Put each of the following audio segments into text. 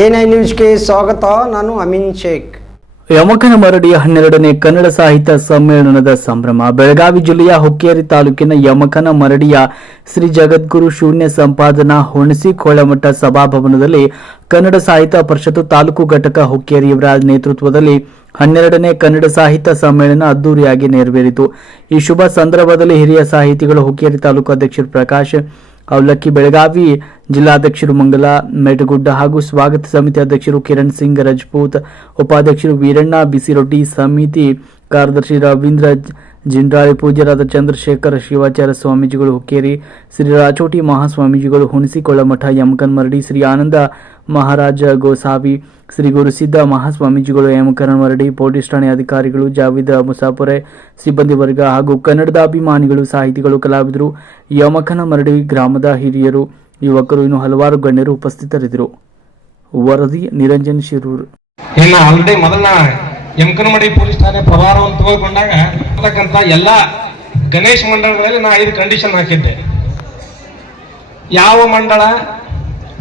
NI ನ್ಯೂಸ್ಗೆ ಸ್ವಾಗತ, ನಾನು ಅಮಿನ್ ಶೇಖ್. ಯಮಕನ ಮರಡಿಯ ಹನ್ನೆರಡನೇ ಕನ್ನಡ ಸಾಹಿತ್ಯ ಸಮ್ಮೇಳನದ ಸಂಭ್ರಮ. ಬೆಳಗಾವಿ ಜಿಲ್ಲೆಯ ಹುಕ್ಕೇರಿ ತಾಲೂಕಿನ ಯಮಕನ ಮರಡಿಯ ಶ್ರೀ ಜಗದ್ಗುರು ಶೂನ್ಯ ಸಂಪಾದನಾ ಹೊಣಸಿ ಕೋಳಮಠ ಸಭಾಭವನದಲ್ಲಿ ಕನ್ನಡ ಸಾಹಿತ್ಯ ಪರಿಷತ್ತು ತಾಲೂಕು ಘಟಕ ಹುಕ್ಕೇರಿ ಯುವರಾಜ್ ನೇತೃತ್ವದಲ್ಲಿ ಹನ್ನೆರಡನೇ ಕನ್ನಡ ಸಾಹಿತ್ಯ ಸಮ್ಮೇಳನ ಅದ್ದೂರಿಯಾಗಿ ನೆರವೇರಿತು. ಈ ಶುಭ ಸಂದರ್ಭದಲ್ಲಿ ಹಿರಿಯ ಸಾಹಿತಿಗಳು ಹುಕ್ಕೇರಿ ತಾಲೂಕು ಅಧ್ಯಕ್ಷರು ಪ್ರಕಾಶ್ ಅವಲಕ್ಕಿ ಬೆಳಗಾವಿ ಜಿಲ್ಲಾಧ್ಯಕ್ಷರು ಮಂಗಲ ಮೆಟಗುಡ್ಡ ಹಾಗೂ ಸ್ವಾಗತ ಸಮಿತಿ ಅಧ್ಯಕ್ಷರು ಕಿರಣ್ ಸಿಂಗ್ ರಜಪೂತ್, ಉಪಾಧ್ಯಕ್ಷರು ವೀರಣ್ಣ ಬಿಸಿರೊಟ್ಟಿ ಸಮಿತಿ ಕಾರ್ಯದರ್ಶಿ ರವೀಂದ್ರ ಜಿಂಡ್ರಾಳಿ ಪೂಜ್ಯರಾದ ಚಂದ್ರಶೇಖರ ಶಿವಾಚಾರ್ಯ ಸ್ವಾಮೀಜಿಗಳು ಹುಕ್ಕೇರಿ, ಶ್ರೀ ರಾಚೋಟಿ ಮಹಾಸ್ವಾಮೀಜಿಗಳು ಹುಣಸಿಕೊಳ್ಳಮಠ, ಯಮಕನ್ ಮರಡಿ, ಶ್ರೀ ಆನಂದ ಮಹಾರಾಜ ಗೋಸಾವಿ, ಶ್ರೀ ಗುರುಸಿದ್ದ ಮಹಾಸ್ವಾಮೀಜಿಗಳು, ಯಮಕನ ಮರಡಿ, ಪೊಲೀಸ್ ಠಾಣೆ ಅಧಿಕಾರಿಗಳು ಜಾವಿದ ಮುಸಾಪುರೆ, ಸಿಬ್ಬಂದಿ ವರ್ಗ ಹಾಗೂ ಕನ್ನಡದ ಅಭಿಮಾನಿಗಳು ಸಾಹಿತಿಗಳು, ಕಲಾವಿದರು, ಯಮಕನ ಮರಡಿ ಗ್ರಾಮದ ಹಿರಿಯರು, ಯುವಕರು, ಇನ್ನು ಹಲವಾರು ಗಣ್ಯರು ಉಪಸ್ಥಿತರಿದ್ದರು. ವರದಿ ನಿರಂಜನ್ ಶಿರೂರ್. ಇನ್ನು ಆಲ್ರೆಡಿ ಮೊದಲ ಯಮಕನಮಡಿ ಪೊಲೀಸ್ ಠಾಣೆ ಪ್ರಭಾರವನ್ನು ತೆಗೆದುಕೊಂಡಾಗ ಅಂತಕ್ಕಂಥ ಎಲ್ಲ ಗಣೇಶ್ ಮಂಡಳಗಳಲ್ಲಿ ನಾ ಐದು ಕಂಡೀಷನ್ ಹಾಕಿದ್ದೆ. ಯಾವ ಮಂಡಳ?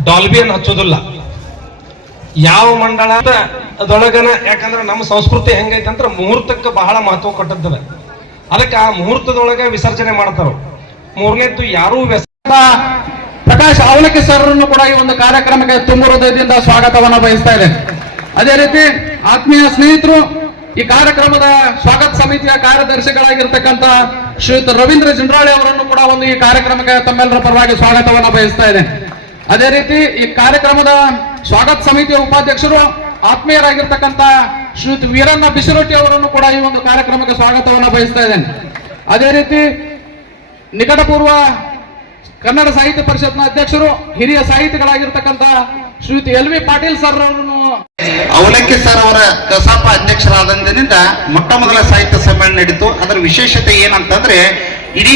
ಡಾಲ್ಬಿಯನ್ ಹಚ್ಚೋದಿಲ್ಲ. ಯಾವ ಮಂಡಳ ಅದೊಳಗನ, ಯಾಕಂದ್ರೆ ನಮ್ಮ ಸಂಸ್ಕೃತಿ ಹೆಂಗೈತೆ ಅಂದ್ರೆ ಮುಹೂರ್ತಕ್ಕೆ ಬಹಳ ಮಹತ್ವ ಕೊಟ್ಟದ್ದದ. ಅದಕ್ಕೆ ಆ ಮುಹೂರ್ತದೊಳಗೆ ವಿಸರ್ಜನೆ ಮಾಡ್ತಾರ ಮೂರನೇದ್ದು ಯಾರೂ ಪ್ರಕಾಶ್ ಅವಲಕ್ಕಿ ಸರ್ರನ್ನು ಕೂಡ ಈ ಒಂದು ಕಾರ್ಯಕ್ರಮಕ್ಕೆ ತುಂಬ ಹೃದಯದಿಂದ ಸ್ವಾಗತವನ್ನ ಬಯಸ್ತಾ ಇದೆ ಅದೇ ರೀತಿ ಆತ್ಮೀಯ ಸ್ನೇಹಿತರು ಈ ಕಾರ್ಯಕ್ರಮದ ಸ್ವಾಗತ ಸಮಿತಿಯ ಕಾರ್ಯದರ್ಶಿಗಳಾಗಿರ್ತಕ್ಕಂಥ ಶ್ರೀಯುತ ರವೀಂದ್ರ ಜಿಂಡ್ರಾಳಿ ಅವರನ್ನು ಕೂಡ ಒಂದು ಈ ಕಾರ್ಯಕ್ರಮಕ್ಕೆ ತಮ್ಮೆಲ್ಲರ ಪರವಾಗಿ ಸ್ವಾಗತವನ್ನು ಬಯಸ್ತಾ ಇದೆ ಅದೇ ರೀತಿ ಈ ಕಾರ್ಯಕ್ರಮದ ಸ್ವಾಗತ ಸಮಿತಿಯ ಉಪಾಧ್ಯಕ್ಷರು ಆತ್ಮೀಯರಾಗಿರ್ತಕ್ಕಂಥ ಶ್ರೀಯುತ ವೀರಣ್ಣ ಬಿಸಿರೊಟ್ಟಿ ಅವರನ್ನು ಕೂಡ ಈ ಒಂದು ಕಾರ್ಯಕ್ರಮಕ್ಕೆ ಸ್ವಾಗತವನ್ನು ಬಯಸ್ತಾ ಇದ್ದೇನೆ. ಅದೇ ರೀತಿ ನಿಕಟಪೂರ್ವ ಕನ್ನಡ ಸಾಹಿತ್ಯ ಪರಿಷತ್ನ ಅಧ್ಯಕ್ಷರು, ಹಿರಿಯ ಸಾಹಿತಿಗಳಾಗಿರ್ತಕ್ಕಂಥ ಶ್ರೀಯುತ ಎಲ್ ವಿ ಪಾಟೀಲ್ ಸರ್ ಅವರನ್ನು ಅವಲಕ್ಕಿ ಸರ್ ಅವರ ಕಸಾಪ ಅಧ್ಯಕ್ಷರಾದಂದಿನಿಂದ ಮೊಟ್ಟ ಮೊದಲ ಸಾಹಿತ್ಯ ಸಮ್ಮೇಳನ ನಡೀತು. ಅದರ ವಿಶೇಷತೆ ಏನಂತಂದ್ರೆ, ಇಡೀ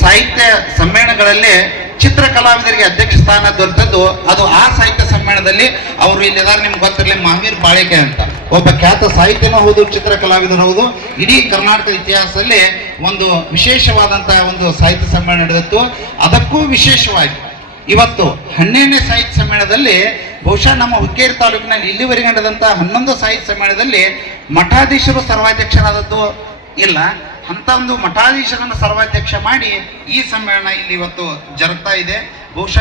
ಸಾಹಿತ್ಯ ಸಮ್ಮೇಳನಗಳಲ್ಲಿ ಚಿತ್ರ ಕಲಾವಿದರಿಗೆ ಅಧ್ಯಕ್ಷ ಸ್ಥಾನ ದೊರೆತದ್ದು ಅದು ಆ ಸಾಹಿತ್ಯ ಸಮ್ಮೇಳನದಲ್ಲಿ. ಅವರು ಇಲ್ಲಿದ್ದಾರೆ ನಿಮ್ಗೆ ಗೊತ್ತಿರಲಿ ಮಹಾವೀರ್ ಬಾಳಿಕೆ ಅಂತ. ಒಬ್ಬ ಖ್ಯಾತ ಸಾಹಿತ್ಯನೂ ಹೌದು ಚಿತ್ರ ಕಲಾವಿದರು ಹೌದು. ಇಡೀ ಕರ್ನಾಟಕದ ಇತಿಹಾಸದಲ್ಲಿ ಒಂದು ವಿಶೇಷವಾದಂತಹ ಒಂದು ಸಾಹಿತ್ಯ ಸಮ್ಮೇಳನ ನಡೆದಿತ್ತು. ಅದಕ್ಕೂ ವಿಶೇಷವಾಗಿ ಇವತ್ತು ಹನ್ನೆರಡನೇ ಸಾಹಿತ್ಯ ಸಮ್ಮೇಳನದಲ್ಲಿ ಬಹುಶಃ ನಮ್ಮ ಹುಕ್ಕೇರಿ ತಾಲೂಕಿನಲ್ಲಿ ಇಲ್ಲಿವರೆಗೆ ನಡೆದಂತಹ ಹನ್ನೊಂದು ಸಾಹಿತ್ಯ ಸಮ್ಮೇಳನದಲ್ಲಿ ಮಠಾಧೀಶರು ಸರ್ವಾಧ್ಯಕ್ಷರಾದದ್ದು ಇಲ್ಲ. ಅಂತ ಒಂದು ಮಠಾಧೀಶರನ್ನು ಸರ್ವಾಧ್ಯಕ್ಷ ಮಾಡಿ ಈ ಸಮ್ಮೇಳನ ಇಲ್ಲಿ ಇವತ್ತು ಜರುಗ್ತಾ ಇದೆ. ಬಹುಶಃ